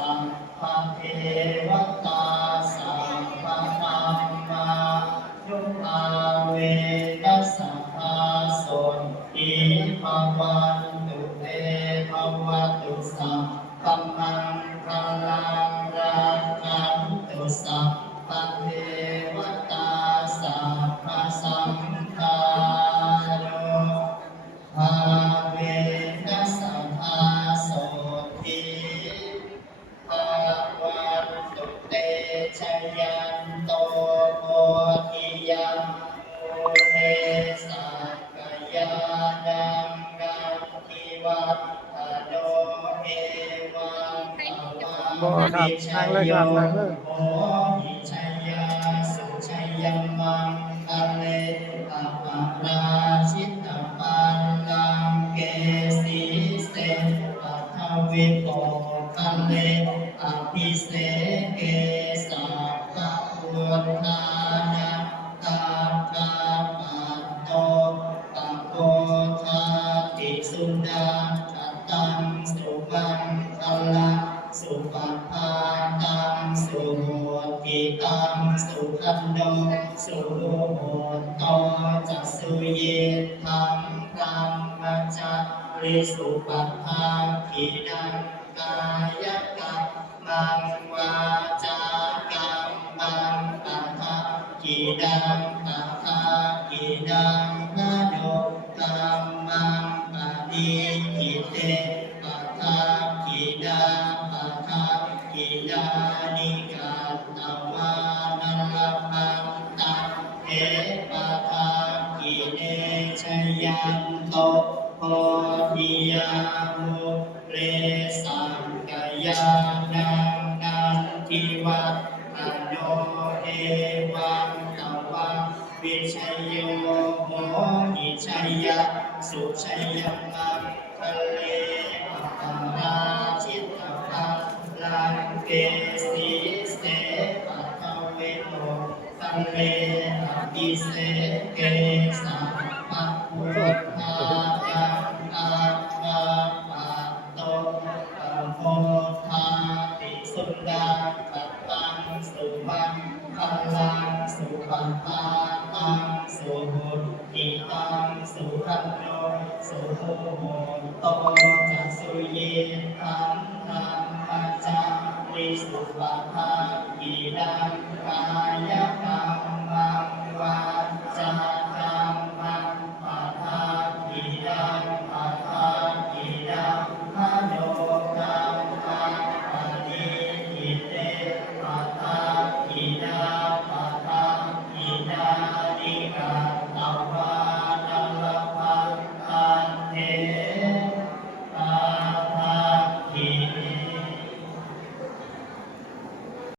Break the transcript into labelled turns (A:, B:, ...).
A: สัพพะเทวตาสัพพธรรมายุอาเวนัสสัพพะโสติภวันตุเตภวตุสัพพมังคลัง ทิวัฏฏโนเอวังตวัง
B: บ่ครับนั่งเลยครับนั่งเลย
A: โอหิชัยยาสุชัยยมังคะเลอะปะราชิตปันเกสีเสปัทวิโตคะเลอภิเสเกสัพพะพุทธา มังคลังสุปปาตังสุโหติตังสุขันโดสุโหโตจัสสุเยธัมธัมมจักริสุปปาทินังกายกรรมังวาจากรรมังตถากิดังตถากิดัง สังกายานังนันทิวัตโนเอวังตวังวิชัยโยโหหิชัยยะสุชัยมังคะเลอัปปาชิตตปัลลัง เกสีเสปัทเวโตตังเลอภิเสเกสัพพะพุทธายังอาภาปัตโตปะโพธาติสุดาปัตังสุบังพลังสุปัฏฐาตังสุหุติตังสุขันโนสุโหโตจัสุเยธัมธัม สุปภาคีนังกายกรรม